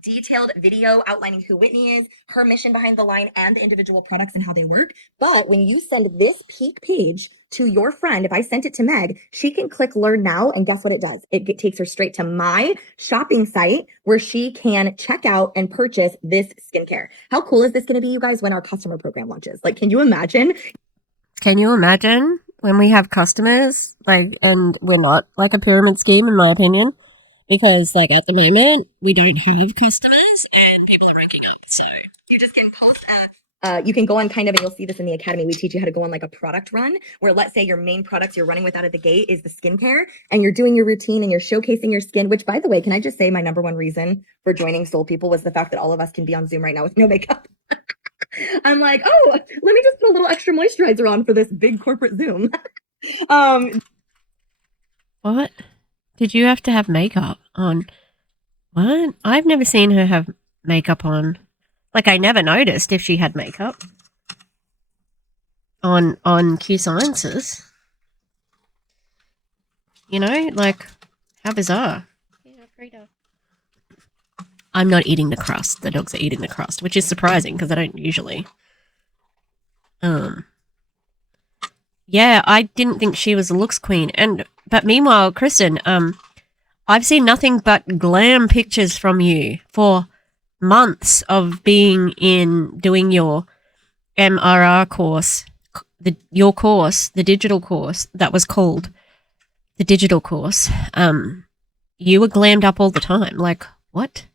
detailed video outlining who Whitney is, her mission behind the line, and the individual products and how they work, but when you send this peak page to your friend, if I sent it to Meg, she can click learn now, and guess what it does? It takes her straight to my shopping site where she can check out and purchase this skincare. How cool is this going to be, you guys, when our customer program launches? Like, can you imagine? Can you imagine when we have customers, like, and we're not like a pyramid scheme, in my opinion, because like at the moment we don't have customers and people are ranking up. So you just can post you can go on kind of, and you'll see this in the academy. We teach you how to go on like a product run where, let's say your main products you're running with out of the gate is the skincare, and you're doing your routine and you're showcasing your skin, which, by the way, can I just say my number one reason for joining Soul People was the fact that all of us can be on Zoom right now with no makeup. I'm like, oh, let me just put a little extra moisturizer on for this big corporate Zoom. What? Did you have to have makeup on? What? I've never seen her have makeup on. Like, I never noticed if she had makeup on Q Sciences. You know, like, how bizarre. I'm not eating the crust. The dogs are eating the crust, which is surprising because I don't usually. Yeah, I didn't think she was a looks queen. But meanwhile, Kristen, I've seen nothing but glam pictures from you for months of doing your MRR course, the digital course that was called the digital course. You were glammed up all the time. Like, what?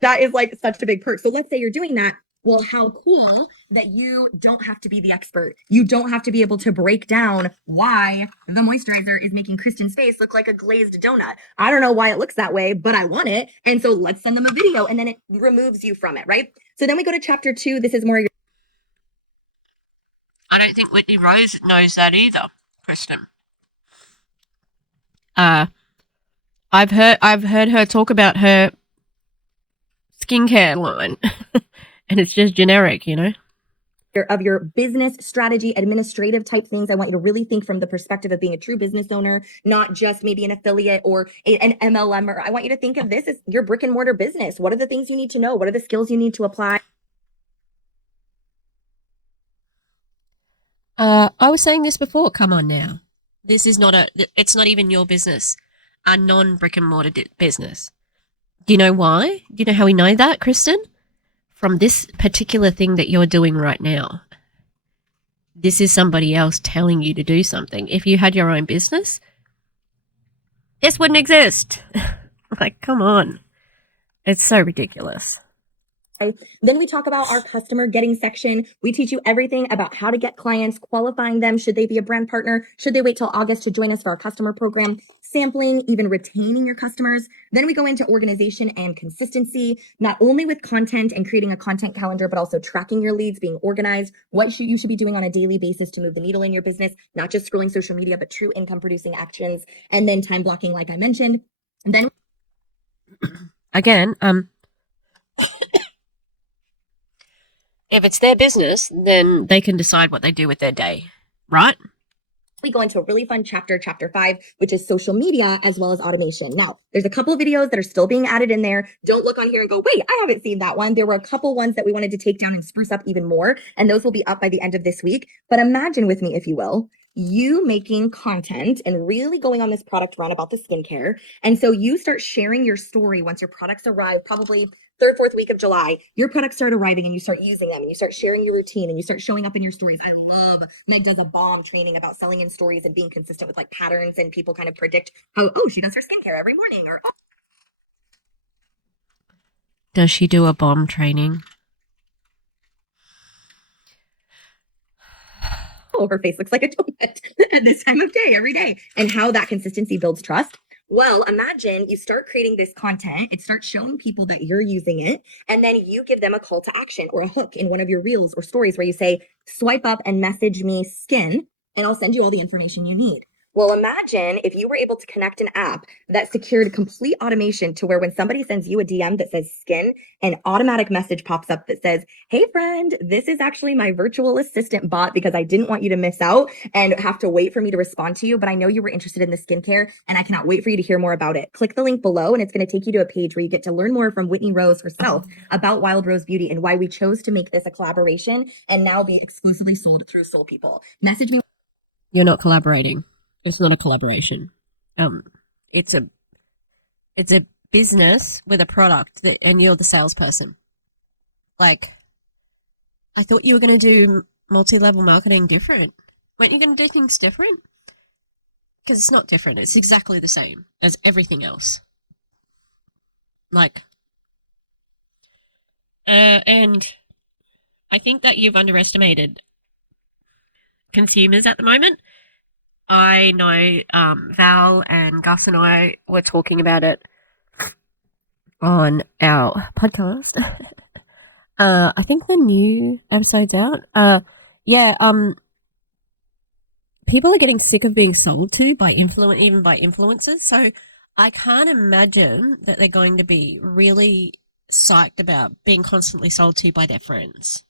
That is like such a big perk. So let's say you're doing that. Well, how cool that you don't have to be the expert. You don't have to be able to break down why the moisturizer is making Kristen's face look like a glazed donut. I don't know why it looks that way, but I want it. And so let's send them a video, and then it removes you from it, right? So then we go to chapter 2. This is more your. I don't think Whitney Rose knows that either, Kristen. I've heard her talk about her skincare line and it's just generic, Of your business strategy, administrative type things. I want you to really think from the perspective of being a true business owner, not just maybe an affiliate or an MLM. I want you to think of this as your brick and mortar business. What are the things you need to know? What are the skills you need to apply? I was saying this before. Come on now. This is not it's not even your business, a non-brick and mortar business. Do you know why? Do you know how we know that, Kristen? From this particular thing that you're doing right now. This is somebody else telling you to do something. If you had your own business, this wouldn't exist. Like, come on. It's so ridiculous. Then we talk about our customer getting section. We teach you everything about how to get clients, qualifying them. Should they be a brand partner? Should they wait till August to join us for our customer program? Sampling, even retaining your customers. Then we go into organization and consistency, not only with content and creating a content calendar, but also tracking your leads, being organized, what you should be doing on a daily basis to move the needle in your business, not just scrolling social media, but true income producing actions. And then time blocking, like I mentioned. And then again, if it's their business, then they can decide what they do with their day, right? we go into a really fun chapter 5, which is social media as well as automation. Now, there's a couple of videos that are still being added in there. Don't look on here and go, wait, I haven't seen that one. There were a couple ones that we wanted to take down and spruce up even more, and those will be up by the end of this week. But imagine with me, if you will, you making content and really going on this product run about the skincare. And so you start sharing your story once your products arrive, probably third, fourth week of July, your products start arriving and you start using them and you start sharing your routine and you start showing up in your stories. I love Meg does a bomb training about selling in stories and being consistent with like patterns, and people kind of predict how, oh, she does her skincare every morning, or oh. Does she do a bomb training? Oh, her face looks like a donut at this time of day, every day, and how that consistency builds trust. Well, imagine you start creating this content, it starts showing people that you're using it, and then you give them a call to action or a hook in one of your reels or stories where you say, swipe up and message me skin, and I'll send you all the information you need. Well, imagine if you were able to connect an app that secured complete automation to where when somebody sends you a DM that says skin, an automatic message pops up that says, hey friend, this is actually my virtual assistant bot because I didn't want you to miss out and have to wait for me to respond to you, but I know you were interested in the skincare and I cannot wait for you to hear more about it. Click the link below and it's going to take you to a page where you get to learn more from Whitney Rose herself about Wild Rose Beauty and why we chose to make this a collaboration and now be exclusively sold through Soul People. Message me. You're not collaborating. It's not a collaboration. It's a business with a product and you're the salesperson. Like, I thought you were going to do multi-level marketing different. Weren't you going to do things different? Because it's not different. It's exactly the same as everything else. Like, and I think that you've underestimated consumers at the moment. I know Val and Gus and I were talking about it on our podcast. I think the new episode's out. People are getting sick of being sold to by even by influencers. So I can't imagine that they're going to be really psyched about being constantly sold to by their friends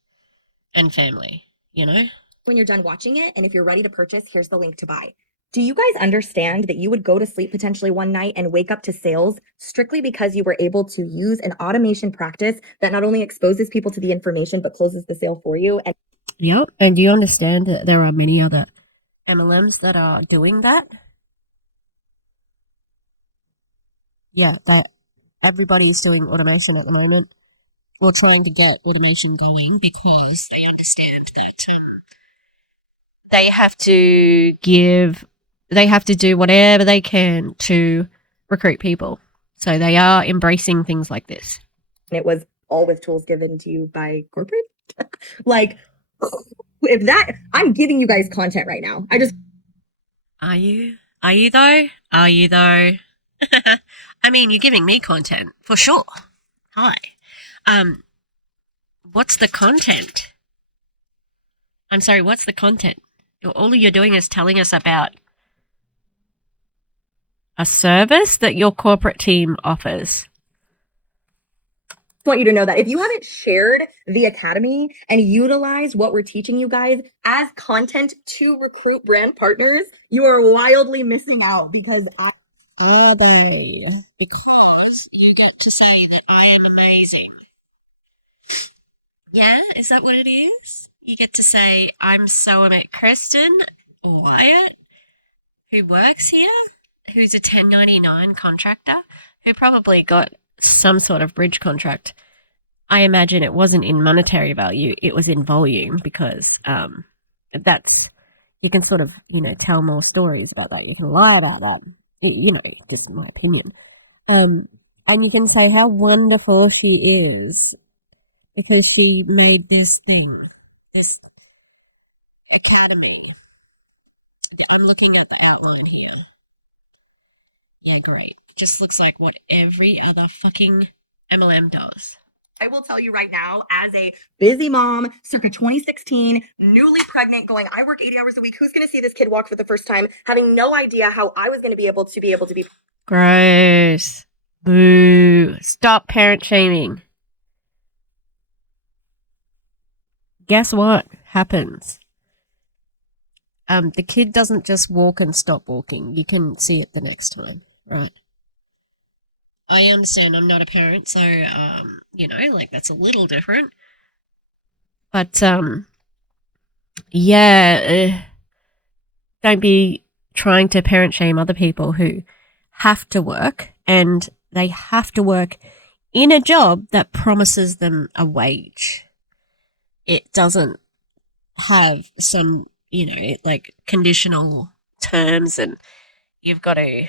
and family, you know? When you're done watching it, and if you're ready to purchase, here's the link to buy. Do you guys understand that you would go to sleep potentially one night and wake up to sales strictly because you were able to use an automation practice that not only exposes people to the information, but closes the sale for you? Yep. And do you understand that there are many other MLMs that are doing that? Yeah, that everybody's doing automation at the moment, or trying to get automation going because they understand that they have to do whatever they can to recruit people. So they are embracing things like this. And it was all with tools given to you by corporate. Like, if that, I'm giving you guys content right now. Are you though? I mean, you're giving me content for sure. Hi. What's the content? I'm sorry, what's the content? All you're doing is telling us about a service that your corporate team offers. Want you to know that if you haven't shared the academy and utilized what we're teaching you guys as content to recruit brand partners, you are wildly missing out because Are they? Because you get to say that I am amazing. Yeah, is that what it is? You get to say I'm so amazing. Kristen Wyatt, who works here, who's a 1099 contractor, who probably got some sort of bridge contract. I imagine it wasn't in monetary value, it was in volume, because that's, you can sort of, tell more stories about that. You can lie about that, just my opinion. And you can say how wonderful she is because she made this thing, this academy. I'm looking at the outline here. Yeah, great. Just looks like what every other fucking MLM does. I will tell you right now, as a busy mom, circa 2016, newly pregnant, going, I work 80 hours a week. Who's going to see this kid walk for the first time, having no idea how I was going to be able to be. Gross. Boo. Stop parent shaming. Guess what happens? The kid doesn't just walk and stop walking. You can see it the next time, right? I understand I'm not a parent, so, that's a little different. But, don't be trying to parent shame other people who have to work, and they have to work in a job that promises them a wage. It doesn't have some, conditional terms, and you've got to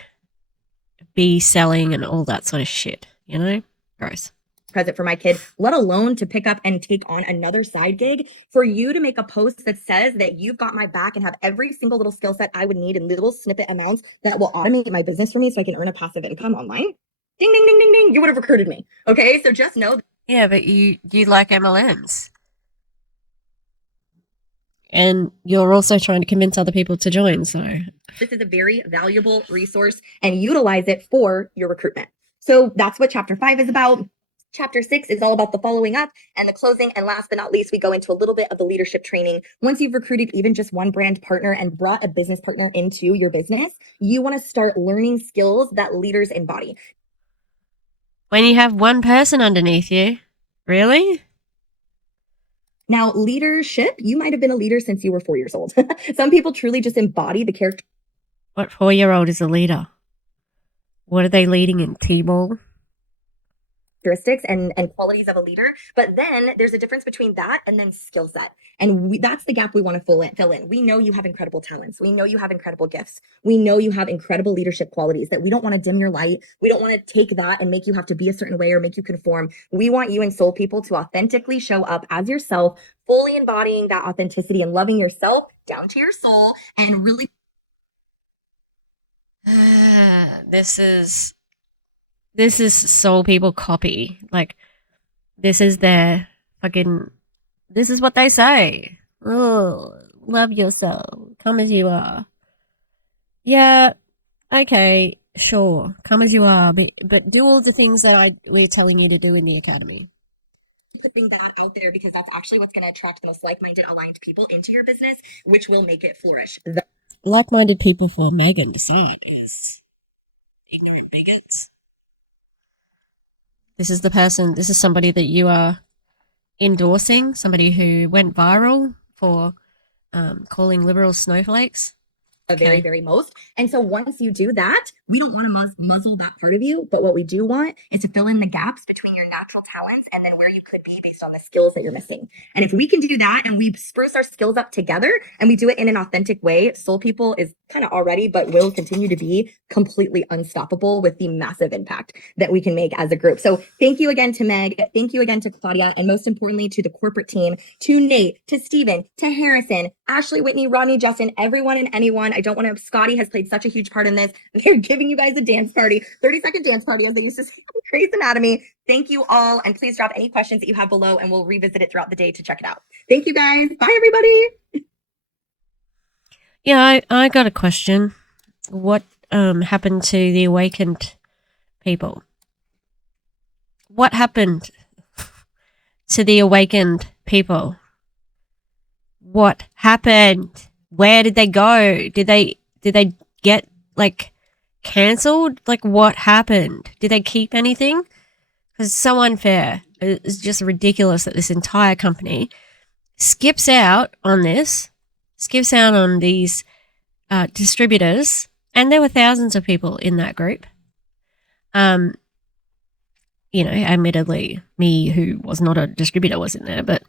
be selling and all that sort of shit, Gross. Present for my kid, let alone to pick up and take on another side gig. For you to make a post that says that you've got my back and have every single little skill set I would need in little snippet amounts that will automate my business for me so I can earn a passive income online. Ding, ding, ding, ding, ding. You would have recruited me. Okay, so just know. Yeah, but you like MLMs. And you're also trying to convince other people to join, so. This is a very valuable resource and utilize it for your recruitment. So that's what chapter 5 is about. Chapter 6 is all about the following up and the closing. And last but not least, we go into a little bit of the leadership training. Once you've recruited even just one brand partner and brought a business partner into your business, you want to start learning skills that leaders embody. When you have one person underneath you, really? Now, leadership, you might have been a leader since you were 4 years old. Some people truly just embody the character. What 4-year-old is a leader? What are they leading in? T-ball? Characteristics and qualities of a leader. But then there's a difference between that and then skill set. And that's the gap we want to fill in. We know you have incredible talents. We know you have incredible gifts. We know you have incredible leadership qualities that we don't want to dim your light. We don't want to take that and make you have to be a certain way or make you conform. We want you and soul people to authentically show up as yourself, fully embodying that authenticity and loving yourself down to your soul and really. This is soul people copy. Like, this is their fucking, this is what they say. Oh, love yourself. Come as you are. Yeah, okay, sure. Come as you are, but do all the things that we're telling you to do in the academy. Putting that out there because that's actually what's going to attract the most like-minded, aligned people into your business, which will make it flourish. Like-minded people for Megan Decide is ignorant bigots. This is somebody that you are endorsing, somebody who went viral for calling liberals snowflakes. Very, very most. And so once you do that, we don't want to muzzle that part of you, but what we do want is to fill in the gaps between your natural talents and then where you could be based on the skills that you're missing. And if we can do that and we spruce our skills up together and we do it in an authentic way, Soul People is kind of already, but will continue to be completely unstoppable with the massive impact that we can make as a group. So thank you again to Meg. Thank you again to Claudia. And most importantly, to the corporate team, to Nate, to Steven, to Harrison, Ashley, Whitney, Rodney, Justin, everyone and anyone. I don't want to, Scotty has played such a huge part in this. They're giving you guys a dance party, 30-second dance party, as they used to say on Grey's Anatomy. Thank you all. And please drop any questions that you have below and we'll revisit it throughout the day to check it out. Thank you guys. Bye, everybody. Yeah, I got a question. What happened to the Awakened people? What happened to the Awakened people? What happened? Where did they go? Did they get like cancelled? Like, what happened? Did they keep anything? Because it's so unfair. It's just ridiculous that this entire company skips out on these distributors And there were thousands of people in that group. You know, admittedly, me, who was not a distributor, was in there, but,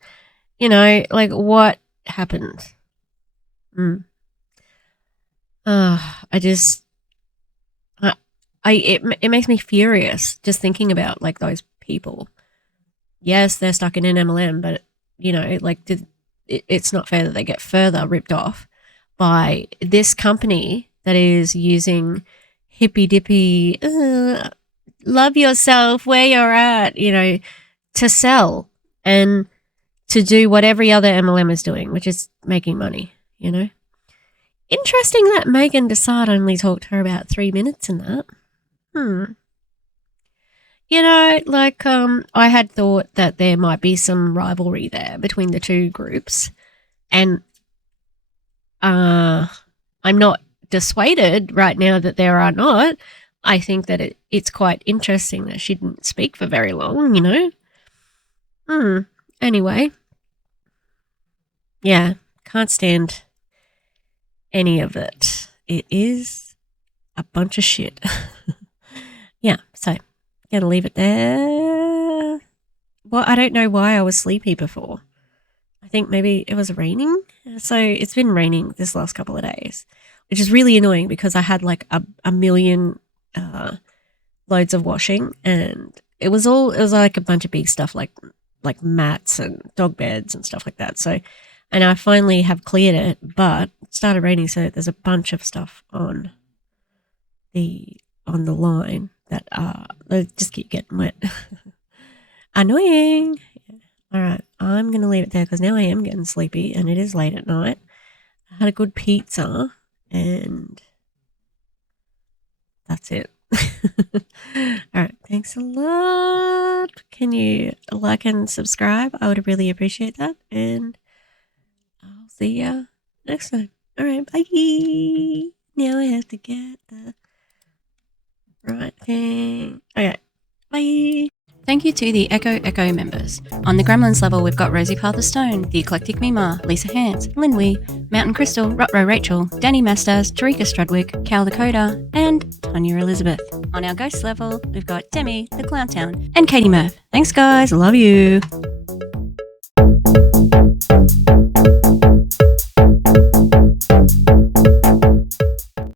you know, like, what happened? It makes me furious just thinking about, like, those people. Yes, they're stuck in an MLM, but, you know, like, it's not fair that they get further ripped off by this company that is using hippy-dippy, love yourself where you're at, you know, to sell and to do what every other MLM is doing, which is making money, you know. Interesting that Megan Desart only talked to her about 3 minutes in that. You know, like, I had thought that there might be some rivalry there between the two groups, and I'm not dissuaded right now that there are not. I think that it's quite interesting that she didn't speak for very long, you know. Anyway. Yeah, can't stand any of it. It is a bunch of shit. Yeah, so gonna leave it there. Well, I don't know why I was sleepy before. I think maybe it was raining. So it's been raining this last couple of days, which is really annoying because I had like a million loads of washing, and it was like a bunch of big stuff like mats and dog beds and stuff like that. So, and I finally have cleared it, but it started raining, so there's a bunch of stuff on the line that they just keep getting wet. Annoying. All right, I'm gonna leave it there because now I am getting sleepy and it is late at night. I had a good pizza and that's it. All right, thanks a lot. Can you like and subscribe? I would really appreciate that, and I'll see ya next time. All right, bye. Now I have to get the right thing. Okay, bye. Thank you to the Echo members. On the Gremlins level, we've got Rosie Stone, The Eclectic Mima, Lisa Hans, Lynn Wee, Mountain Crystal, Rutro Rachel, Danny Masters, Tarika Strudwick, Cal the Coda, and Tanya Elizabeth. On our Ghost level, we've got Demi, The Clown Town, and Katie Murph. Thanks, guys. Love you.